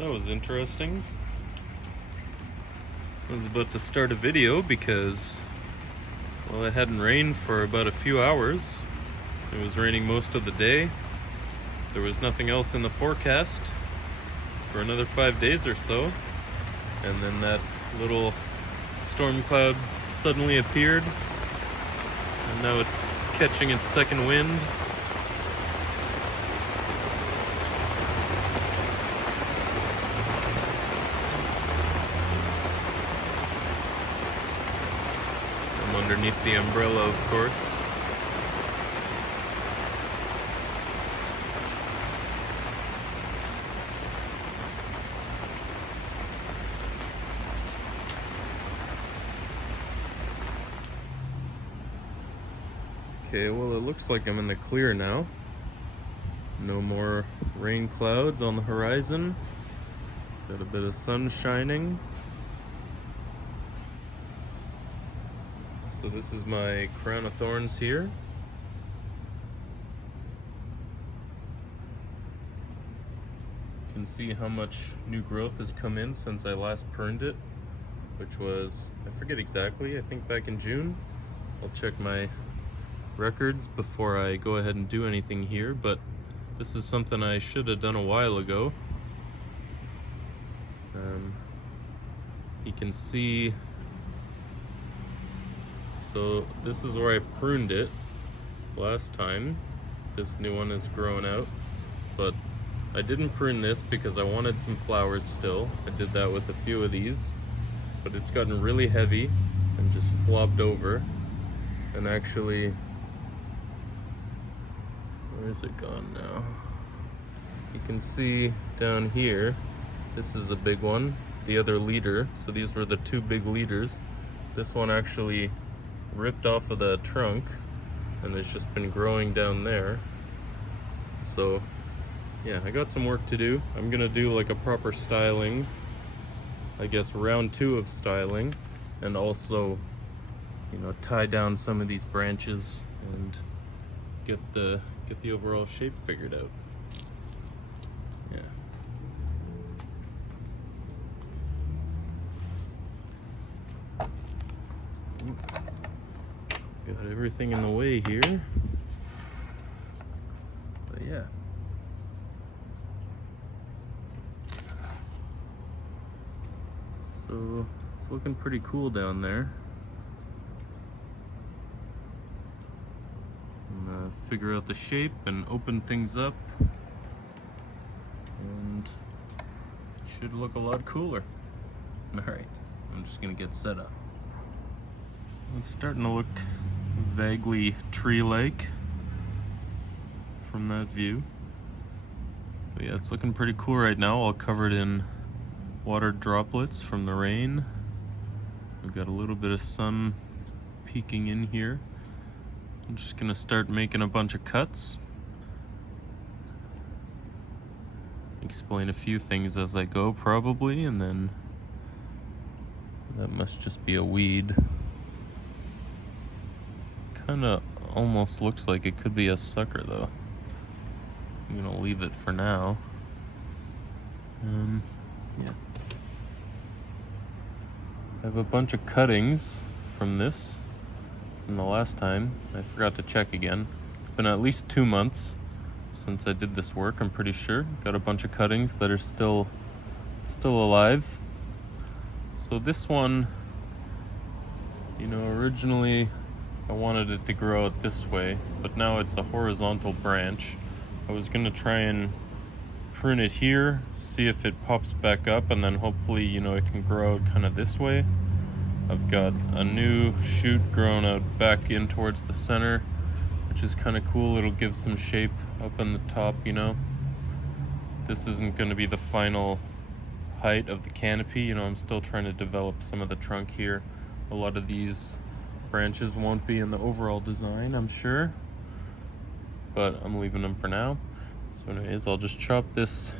That was interesting. I was about to start a video because, well, it hadn't rained for about a few hours. It was raining most of the day. There was nothing else in the forecast for another 5 days or so. And then that little storm cloud suddenly appeared. And now it's catching its second wind. I'm underneath the umbrella, of course. Okay, well, it looks like I'm in the clear now. No more rain clouds on the horizon. Got a bit of sun shining. So this is my Crown of Thorns here. You can see how much new growth has come in since I last pruned it, which was, I forget exactly, I think back in June. I'll check my records before I go ahead and do anything here, but this is something I should have done a while ago. You can see, so this is where I pruned it last time. This new one is growing out, but I didn't prune this because I wanted some flowers still. I did that with a few of these, but it's gotten really heavy and just flopped over. And actually, where is it gone now? You can see down here, this is a big one, the other leader. So these were the two big leaders. This one actually ripped off of the trunk and it's just been growing down there. So yeah, I got some work to do. I'm gonna do like a proper styling, I guess round 2 of styling, and also, you know, tie down some of these branches and get the overall shape figured out. Yeah. Got everything in the way here. But yeah. So it's looking pretty cool down there. Figure out the shape and open things up, and it should look a lot cooler. Alright, I'm just gonna get set up. It's starting to look vaguely tree-like from that view. But yeah, it's looking pretty cool right now, all covered in water droplets from the rain. We've got a little bit of sun peeking in here. I'm just gonna start making a bunch of cuts. Explain a few things as I go probably, and then that must just be a weed. Kinda almost looks like it could be a sucker though. I'm gonna leave it for now. Yeah. I have a bunch of cuttings from this. From the last time. I forgot to check again. It's been at least 2 months since I did this work, I'm pretty sure. Got a bunch of cuttings that are still alive. So this one, you know, originally I wanted it to grow out this way, but now it's a horizontal branch. I was gonna try and prune it here, see if it pops back up, and then hopefully, you know, it can grow out kind of this way. I've got a new shoot growing out back in towards the center, which is kind of cool. It'll give some shape up in the top, you know. This isn't going to be the final height of the canopy, you know, I'm still trying to develop some of the trunk here. A lot of these branches won't be in the overall design, I'm sure, but I'm leaving them for now. So anyways, I'll just chop this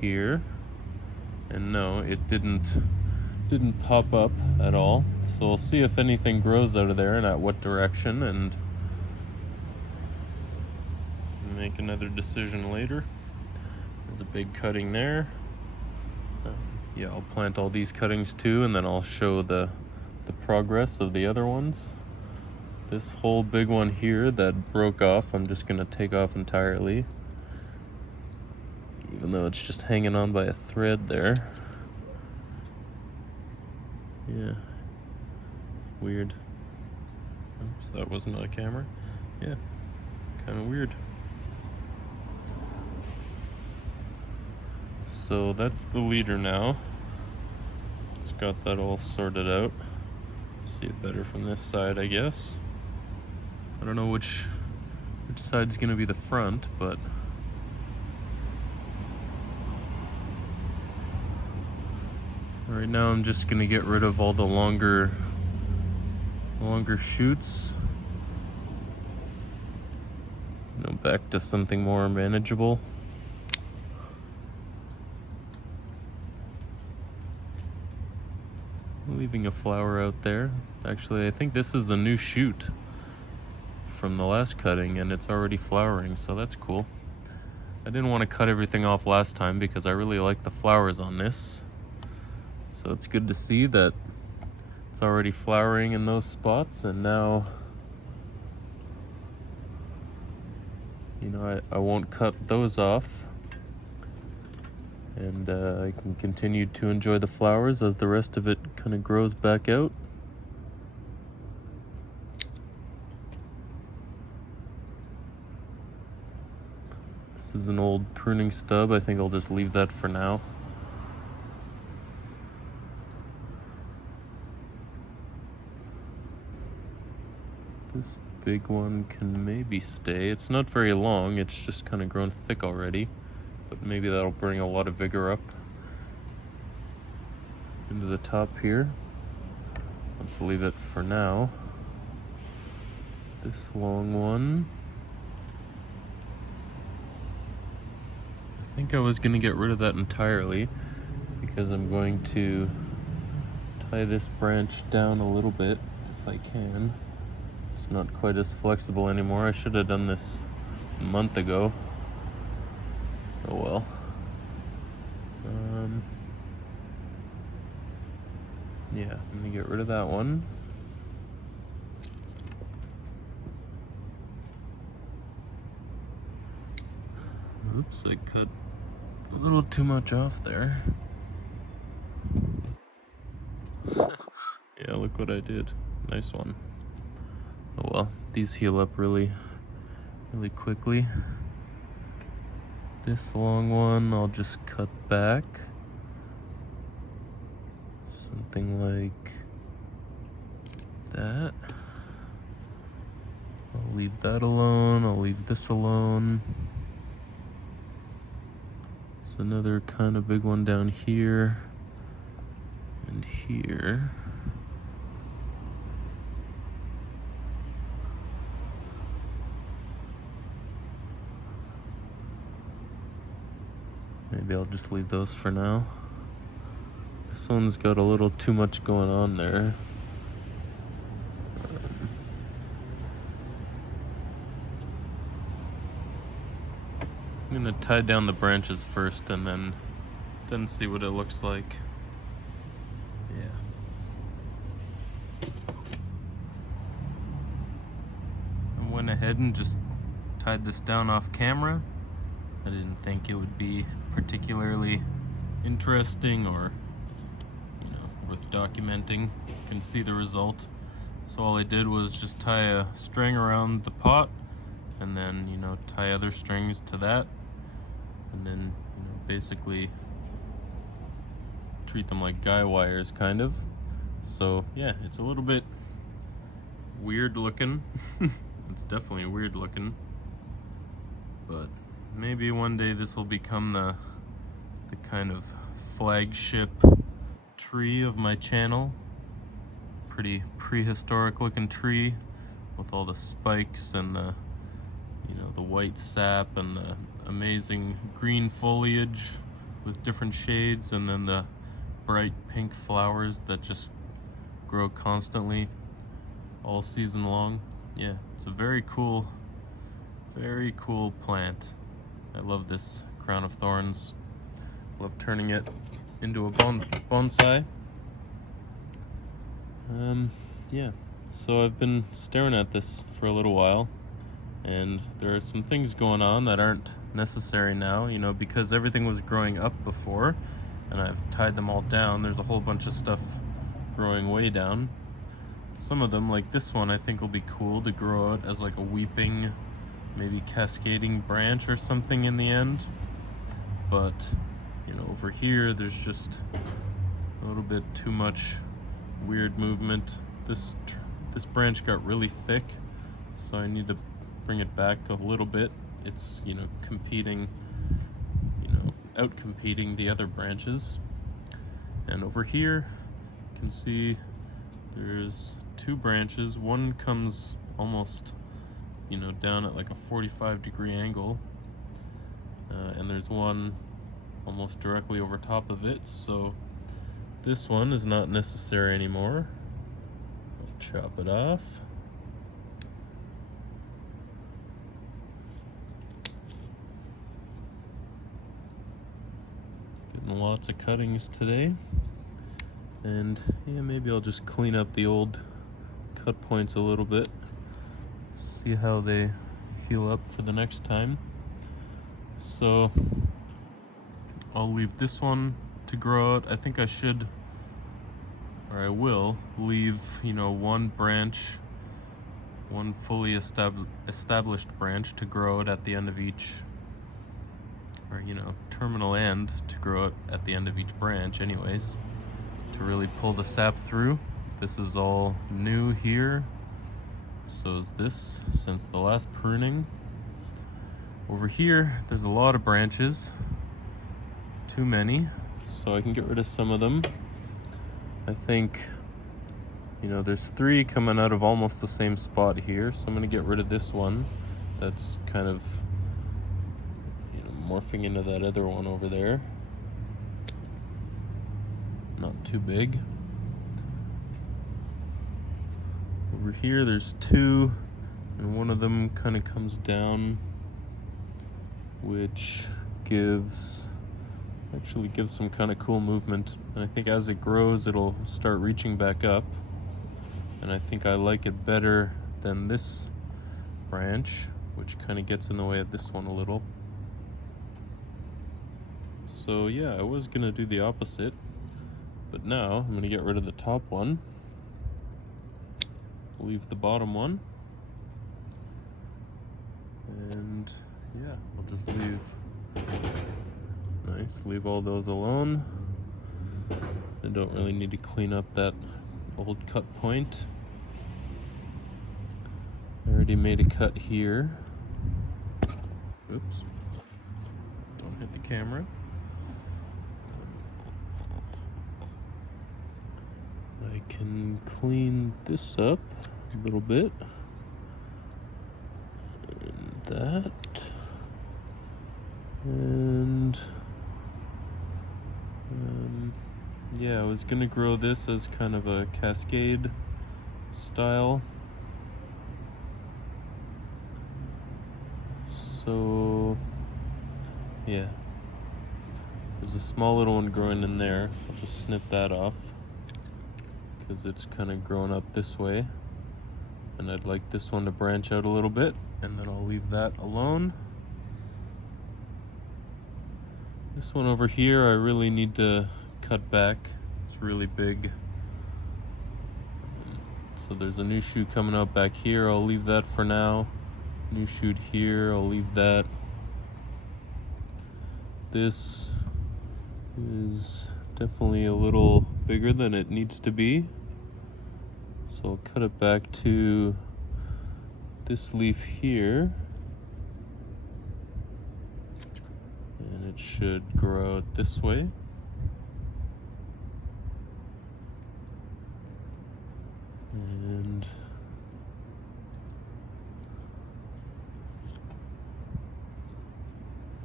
here, and no, it didn't pop up at all. So we'll see if anything grows out of there and at what direction, and make another decision later. There's a big cutting there. Yeah, I'll plant all these cuttings too, and then I'll show the progress of the other ones. This whole big one here that broke off, I'm just gonna take off entirely, even though it's just hanging on by a thread there. Yeah, weird. Oops, that wasn't on a camera. Yeah, kind of weird. So that's the leader now. It's got that all sorted out. See it better from this side, I guess. I don't know which side's gonna be the front, but right now I'm just gonna get rid of all the longer shoots. Back to something more manageable. Leaving a flower out there. Actually, I think this is a new shoot from the last cutting, and it's already flowering, so that's cool. I didn't want to cut everything off last time because I really like the flowers on this. So it's good to see that it's already flowering in those spots, and now, you know, I won't cut those off. And I can continue to enjoy the flowers as the rest of it kind of grows back out. This is an old pruning stub. I think I'll just leave that for now. This big one can maybe stay. It's not very long, it's just kind of grown thick already. But maybe that'll bring a lot of vigor up into the top here. Let's leave it for now. This long one, I think I was gonna get rid of that entirely because I'm going to tie this branch down a little bit if I can. It's not quite as flexible anymore. I should have done this a month ago. Oh well. Yeah, let me get rid of that one. Oops, I cut a little too much off there. Yeah, look what I did. Nice one. Oh well, these heal up really quickly. This long one I'll just cut back. Something like that. I'll leave that alone. I'll leave this alone. There's another kind of big one down here and here. Maybe I'll just leave those for now. This one's got a little too much going on there. I'm gonna tie down the branches first and then see what it looks like. Yeah. I went ahead and just tied this down off camera. I didn't think it would be particularly interesting or, you know, worth documenting. You can see the result. So all I did was just tie a string around the pot and then, you know, tie other strings to that, and then, you know, basically treat them like guy wires kind of. So yeah, it's a little bit weird looking. It's definitely weird looking, but maybe one day this will become the kind of flagship tree of my channel. Pretty prehistoric looking tree with all the spikes and the, you know, the white sap and the amazing green foliage with different shades, and then the bright pink flowers that just grow constantly all season long. Yeah, it's a very cool plant. I love this Crown of Thorns. Love turning it into a bonsai. Yeah, so I've been staring at this for a little while, and there are some things going on that aren't necessary now, you know, because everything was growing up before, and I've tied them all down. There's a whole bunch of stuff growing way down. Some of them, like this one, I think will be cool to grow out as like a weeping, maybe cascading branch or something in the end. But, you know, over here, there's just a little bit too much weird movement. This branch got really thick, so I need to bring it back a little bit. It's, you know, competing, you know, out-competing the other branches. And over here, you can see there's two branches. One comes almost, you know, down at like a 45-degree angle, and there's one almost directly over top of it. So this one is not necessary anymore. I'll chop it off. Getting lots of cuttings today. And yeah, maybe I'll just clean up the old cut points a little bit. See how they heal up for the next time. So I'll leave this one to grow out. I think I should, or I will, leave, you know, one branch, one fully established branch to grow out at the end of each, or, you know, terminal end to grow out at the end of each branch anyways, to really pull the sap through. This is all new here. So is this, since the last pruning. Over here, there's a lot of branches. Too many, so I can get rid of some of them. I think, you know, there's three coming out of almost the same spot here, so I'm gonna get rid of this one that's kind of, you know, morphing into that other one over there. Not too big. Over here there's two, and one of them kind of comes down, which actually gives some kind of cool movement. And I think as it grows, it'll start reaching back up. And I think I like it better than this branch, which kind of gets in the way of this one a little. So yeah, I was gonna do the opposite, but now I'm gonna get rid of the top one, leave the bottom one, and yeah, I'll just leave. Nice, leave all those alone. I don't really need to clean up that old cut point. I already made a cut here. Oops, don't hit the camera. I can clean this up a little bit. And that. And yeah, I was gonna grow this as kind of a cascade style. So yeah, there's a small little one growing in there. I'll just snip that off because it's kind of growing up this way, and I'd like this one to branch out a little bit, and then I'll leave that alone. This one over here, I really need to cut back. It's really big. So there's a new shoot coming out back here. I'll leave that for now. New shoot here, I'll leave that. This is definitely a little bigger than it needs to be. So I'll cut it back to this leaf here. And it should grow out this way. And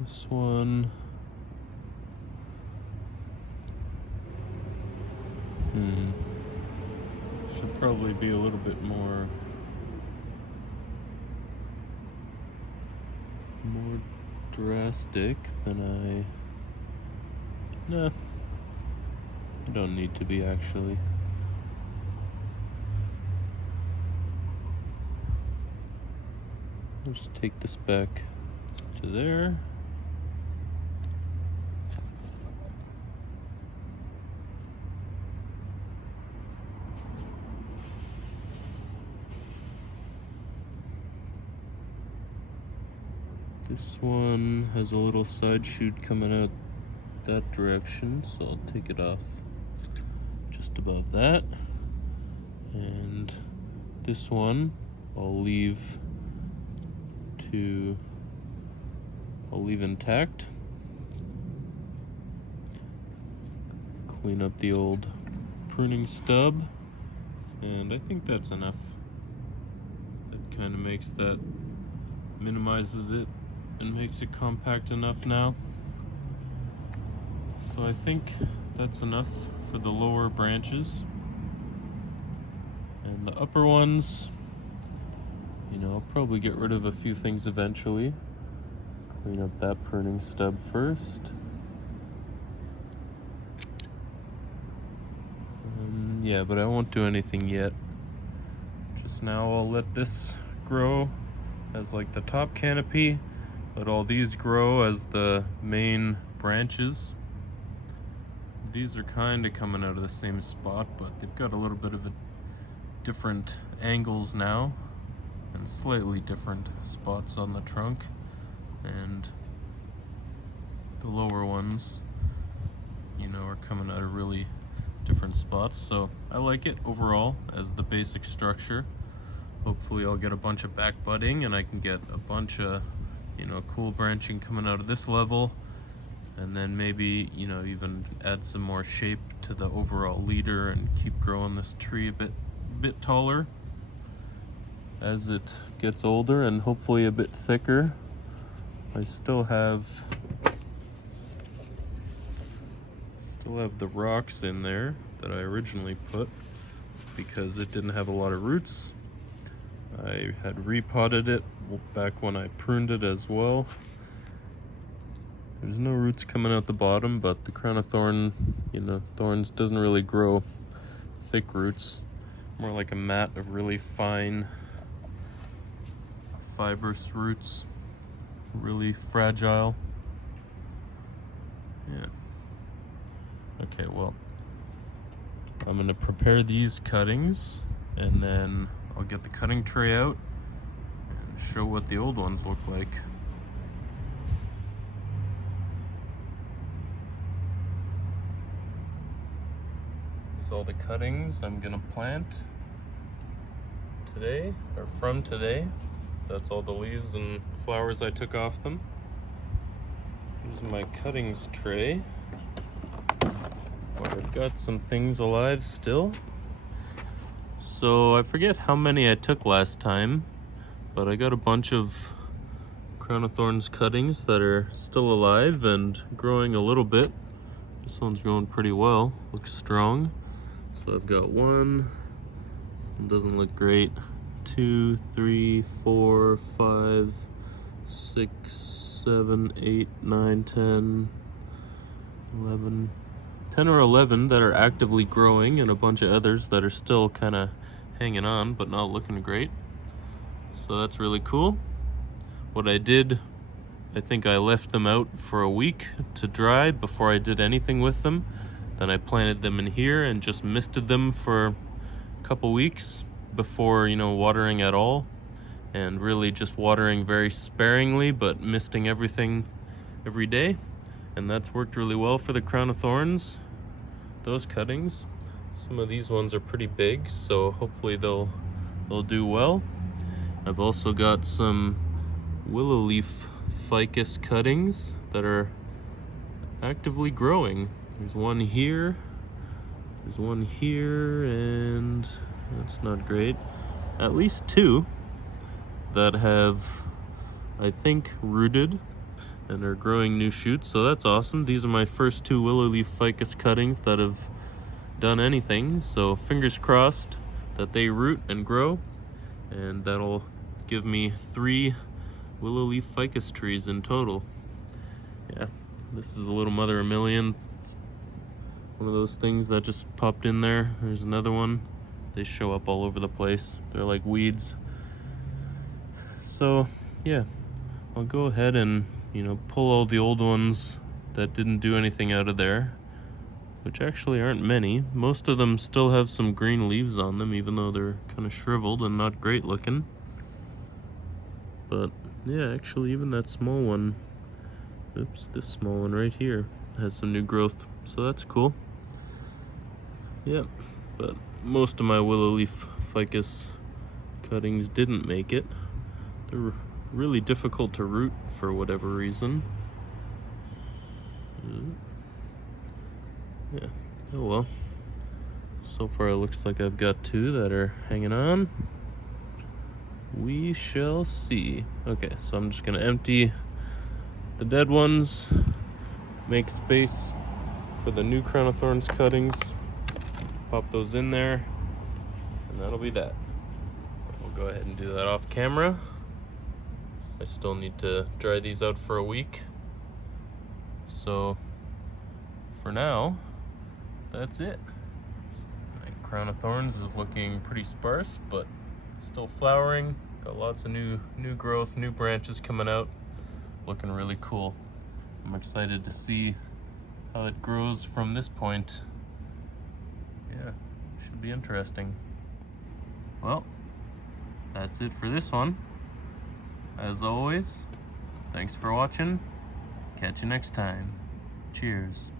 this one, should probably be a little bit more drastic, then nah, I don't need to be actually. I'll just take this back to there. This one has a little side shoot coming out that direction, so I'll take it off just above that. And this one I'll leave intact. Clean up the old pruning stub, and I think that's enough. It kind of minimizes it and makes it compact enough now. So I think that's enough for the lower branches. And the upper ones, I'll probably get rid of a few things eventually. Clean up that pruning stub first. Yeah, but I won't do anything yet. Just now I'll let this grow as like the top canopy, let all these grow as the main branches. These are kind of coming out of the same spot, but they've got a little bit of a different angles now and slightly different spots on the trunk, and the lower ones, are coming out of really different spots. So I like it overall as the basic structure. Hopefully I'll get a bunch of back budding and I can get a bunch of cool branching coming out of this level, and then maybe even add some more shape to the overall leader and keep growing this tree a bit taller as it gets older and hopefully a bit thicker. I still have the rocks in there that I originally put because it didn't have a lot of roots. I had repotted it back when I pruned it as well. There's no roots coming out the bottom, but the Crown of Thorns doesn't really grow thick roots. More like a mat of really fine, fibrous roots. Really fragile. Yeah. Okay, well, I'm gonna prepare these cuttings and then I'll get the cutting tray out and show what the old ones look like. Here's all the cuttings I'm gonna plant today, or from today. That's all the leaves and flowers I took off them. Here's my cuttings tray, where I've got some things alive still. So I forget how many I took last time, but I got a bunch of Crown of Thorns cuttings that are still alive and growing a little bit. This one's growing pretty well, looks strong. So I've got one, this one doesn't look great. 2, 3, 4, 5, 6, 7, 8, 9, 10, 11, 10 or 11 that are actively growing, and a bunch of others that are still kind of hanging on but not looking great. So that's really cool. What I did, I think I left them out for a week to dry before I did anything with them. Then I planted them in here and just misted them for a couple weeks before watering at all, and really just watering very sparingly but misting everything every day, and that's worked really well for the Crown of Thorns, those cuttings. Some of these ones are pretty big, so hopefully they'll do well. I've also got some willow leaf ficus cuttings that are actively growing. There's one here, and that's not great. At least 2 that have, I think, rooted and are growing new shoots, so that's awesome. These are my first 2 willow leaf ficus cuttings that have done anything, so fingers crossed that they root and grow, and that'll give me 3 willow leaf ficus trees in total. Yeah, this is a little mother of million. It's one of those things that just popped in there. There's another one. They show up all over the place. They're like weeds. So yeah, I'll go ahead and, pull all the old ones that didn't do anything out of there, which actually aren't many. Most of them still have some green leaves on them, even though they're kind of shriveled and not great looking. But yeah, actually even that small one, this small one right here has some new growth, so that's cool. Yeah, but most of my willow leaf ficus cuttings didn't make it. They're really difficult to root for whatever reason. Yeah, oh well. So far it looks like I've got 2 that are hanging on. We shall see. Okay, so I'm just gonna empty the dead ones, make space for the new Crown of Thorns cuttings, pop those in there, and that'll be that. We'll go ahead and do that off camera. I still need to dry these out for a week. So for now, that's it. My Crown of Thorns is looking pretty sparse, but still flowering. Got lots of new growth, new branches coming out. Looking really cool. I'm excited to see how it grows from this point. Yeah, should be interesting. Well, that's it for this one. As always, thanks for watching. Catch you next time. Cheers.